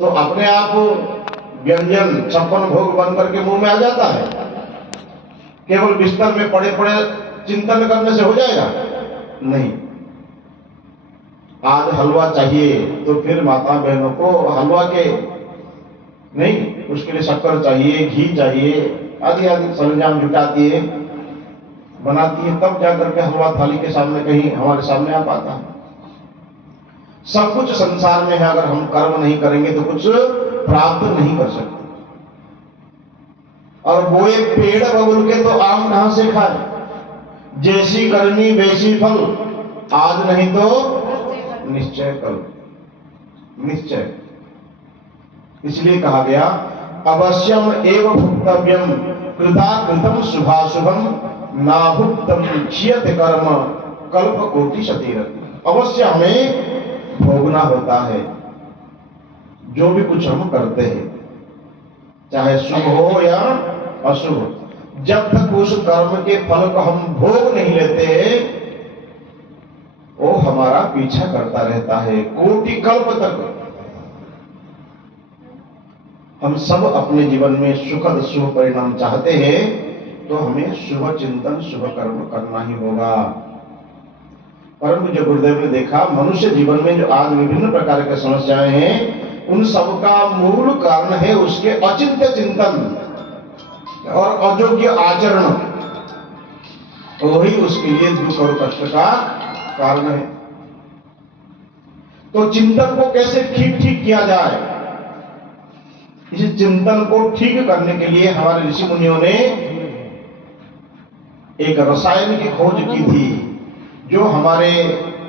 तो अपने आप व्यंजन 56 भोग बन करके मुंह में आ जाता है? केवल बिस्तर में पड़े पड़े चिंतन करने से हो जाएगा? नहीं। आज हलवा चाहिए तो फिर माता बहनों को हलवा के नहीं, उसके लिए शक्कर चाहिए, घी चाहिए, आदि आदि सरंजाम जुटाती है, बनाती है, तब जाकर के हलवा थाली के सामने कहीं हमारे सामने आ पाता है। सब कुछ संसार में है, अगर हम कर्म नहीं करेंगे तो कुछ प्राप्त नहीं कर सकते। और बोए पेड़ बबुल के तो आम कहां से खाए? जैसी करनी वैसी फल, आज नहीं तो निश्चय कल, निश्चय। इसलिए कहा गया अवश्यम एव भुक्तव्यम कृता कृतम शुभाशुभम ना भुक्तम क्षीयते कर्म कल्प कोटि शतीरथ। अवश्य हमें भोगना होता है जो भी कुछ हम करते हैं, चाहे शुभ हो या अशुभ। जब तक उस कर्म के फल को हम भोग नहीं लेते, वो हमारा पीछा करता रहता है कोटि कल्प तक। हम सब अपने जीवन में सुखद शुभ परिणाम चाहते हैं तो हमें शुभ चिंतन शुभ कर्म करना ही होगा। परंतु जो गुरुदेव ने देखा मनुष्य जीवन में जो आज विभिन्न प्रकार की समस्याएं हैं, उन सब का मूल कारण है उसके अचिंत्य चिंतन और अयोग्य आचरण, वही उसके लिए दुख और कष्ट का कारण है। तो चिंतन को कैसे ठीक किया जाए? इस चिंतन को ठीक करने के लिए हमारे ऋषि मुनियों ने एक रसायन की खोज की थी, जो हमारे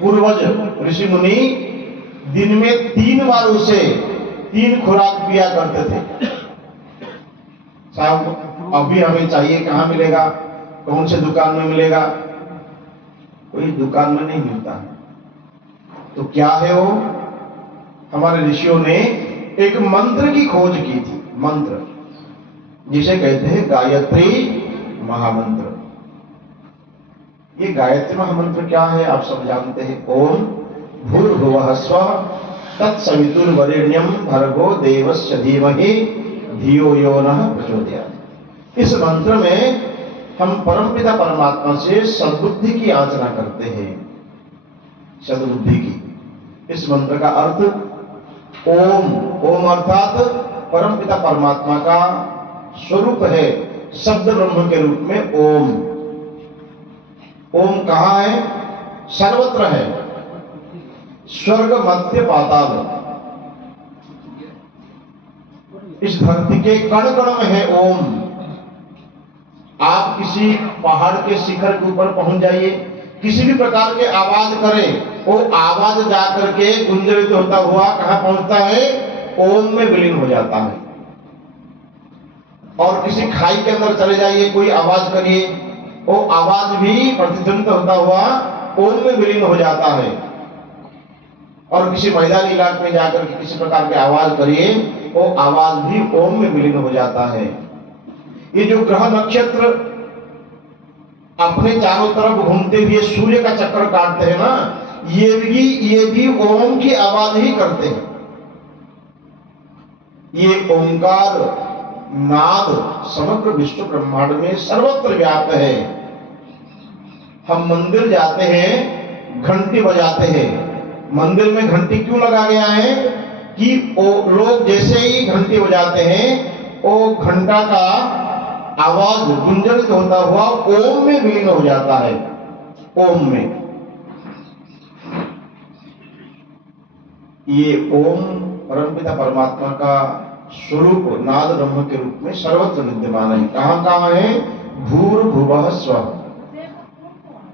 पूर्वज ऋषि मुनि दिन में 3 बार उसे 3 खुराक पिया करते थे। साहब अभी हमें चाहिए, कहां मिलेगा? कौन से दुकान में मिलेगा? कोई दुकान में नहीं मिलता। तो क्या है वो? हमारे ऋषियों ने एक मंत्र की खोज की थी, मंत्र जिसे कहते हैं गायत्री महामंत्र। ये गायत्री महामंत्र क्या है आप सब जानते हैं। ओम भूर्भुवः स्वः तत्सवितुर्वरेण्यं भर्गो देवस्य धीमहि धियो यो नः प्रचोदयात्। इस मंत्र में हम परमपिता परमात्मा से सद्बुद्धि की याचना करते हैं, सद्बुद्धि की। इस मंत्र का अर्थ ओम, ओम अर्थात परमपिता परमात्मा का स्वरूप है, शब्द ब्रह्म के रूप में ओम। ओम कहां है? सर्वत्र है, स्वर्ग मध्य पाताल, इस धरती के कण कण में है ओम। आप किसी पहाड़ के शिखर के ऊपर पहुंच जाइए, किसी भी प्रकार के आवाज करें, वो आवाज जाकर के गुंजरित होता हुआ कहां पहुंचता है? ओम में विलीन हो जाता है। और किसी खाई के अंदर चले जाइए, कोई आवाज करिए, वो आवाज भी प्रतिध्वनित होता हुआ ओम में विलीन हो जाता है। और किसी मैदानी इलाके में जाकर के किसी प्रकार की आवाज करिए, वो आवाज भी ओम में विलीन हो जाता है। ये जो ग्रह नक्षत्र अपने चारों तरफ घूमते हुए सूर्य का चक्कर काटते हैं ना, ये भी ओम की आवाज ही करते हैं। ये ओंकार नाद समग्र विश्व ब्रह्मांड में सर्वत्र व्याप्त है। हम मंदिर जाते हैं, घंटी बजाते हैं। मंदिर में घंटी क्यों लगा गया है? कि लोग जैसे ही घंटी बजाते हैं, वो घंटा का आवाज गुंजरित होता हुआ ओम में विलीन हो जाता है। ओम में ये ओम परमपिता परमात्मा का स्वरूप नाद ब्रह्म के रूप में सर्वत्र विद्यमान है। कहां कहां है? भूर्भुवः स्वः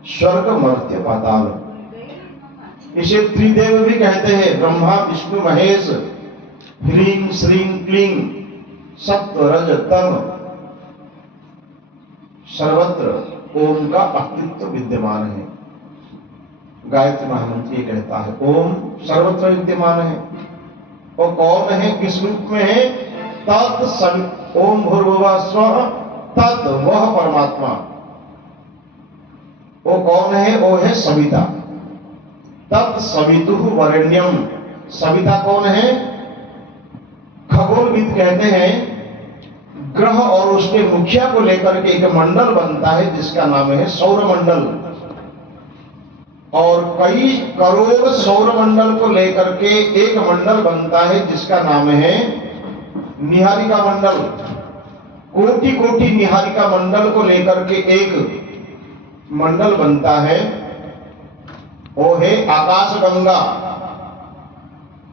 स्वर्ग मर्त्य पाताल। इसे त्रिदेव भी कहते हैं, ब्रह्मा विष्णु महेश, ह्रीं श्रीं क्लीं सत्व रज तम, सर्वत्र ओम का अस्तित्व विद्यमान है। गायत्री महामंत्र ये कहता है ओम सर्वत्र विद्यमान है। और कौन है, किस रूप में है? तत् ओम भूर्भुवः स्वः तत्, वह परमात्मा। वो कौन है? वो है सविता। तत् सवितुः वरेण्यम, सविता कौन है? कहते हैं ग्रह और उसके मुखिया को लेकर के एक मंडल बनता है जिसका नाम है सौर मंडल, और कई करोड़ सौर मंडल को लेकर के एक मंडल बनता है जिसका नाम है निहारिका मंडल। कोटि कोटि निहारिका मंडल को लेकर के एक मंडल बनता है, वो है आकाश गंगा।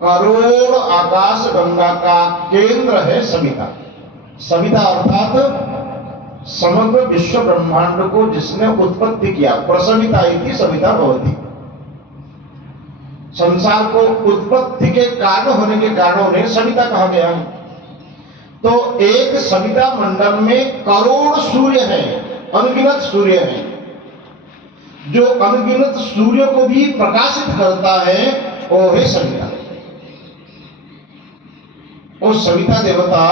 करोड़ आकाश गंगा का केंद्र है सविता। सविता अर्थात समग्र विश्व ब्रह्मांड को जिसने उत्पत्ति किया, प्रसविता इति सविता भवति। संसार को उत्पत्ति के कारण होने के कारण उन्हें सविता कहा गया है। तो एक सविता मंडल में करोड़ सूर्य हैं, अनगिनत सूर्य हैं, जो अनगिनत सूर्य को भी प्रकाशित करता है, वो है सविता। वो सविता देवता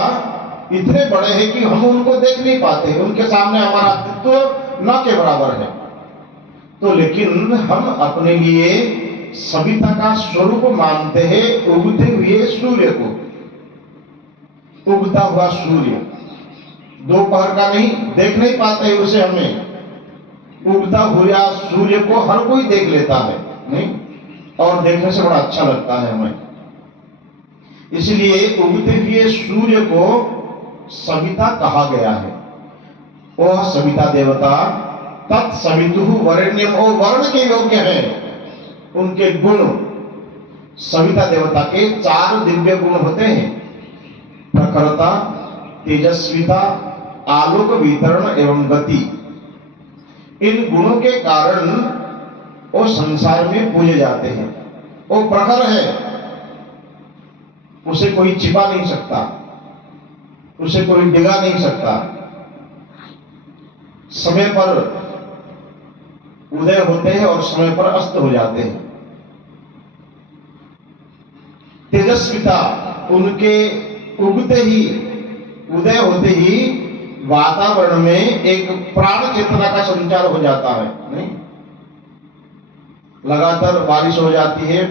इतने बड़े हैं कि हम उनको देख नहीं पाते, उनके सामने हमारा अस्तित्व न के बराबर है। तो लेकिन हम अपने लिए सविता का स्वरूप मानते हैं उगते हुए सूर्य को। उगता हुआ सूर्य दोपहर का नहीं, देख नहीं पाते उसे हमें। उगता हुआ सूर्य को हर कोई देख लेता है, नहीं, और देखने से बड़ा अच्छा लगता है हमें। इसलिए उगते हुए सूर्य को सविता कहा गया है। वह सविता देवता तत्सवितुः वरेण्यम, वो वर्ण के योग्य है। उनके गुण, सविता देवता के 4 दिव्य गुण होते हैं: प्रखरता, तेजस्विता, आलोक वितरण एवं गति। इन गुणों के कारण वो संसार में पूजे जाते हैं। वो प्रखर है, उसे कोई छिपा नहीं सकता, उसे कोई डिगा नहीं सकता। समय पर उदय होते हैं और समय पर अस्त हो जाते हैं। तेजस्विता, उनके उगते ही, उदय होते ही वातावरण में एक प्राण चेतना का संचार हो जाता है, नहीं? लगातार बारिश हो जाती है,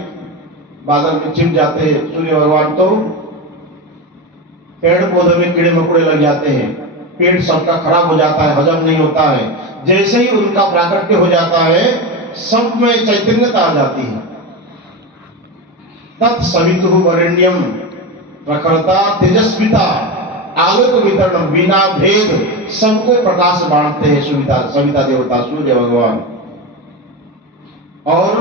बादल में छिप जाते हैं सूर्य भगवान, तो पेड़ पौधे में कीड़े मकोड़े लग जाते हैं, पेट सबका खराब हो जाता है, हजम नहीं होता है। जैसे ही उनका प्राकट्य हो जाता है, सब में चैतन्यता आ जाती है। तत्सवितुः वरेण्यम, प्रखरता, तेजस्विता, आलोक वितरण, बिना भेद सबको प्रकाश बांटते हैं सविता देवता सूर्य भगवान। और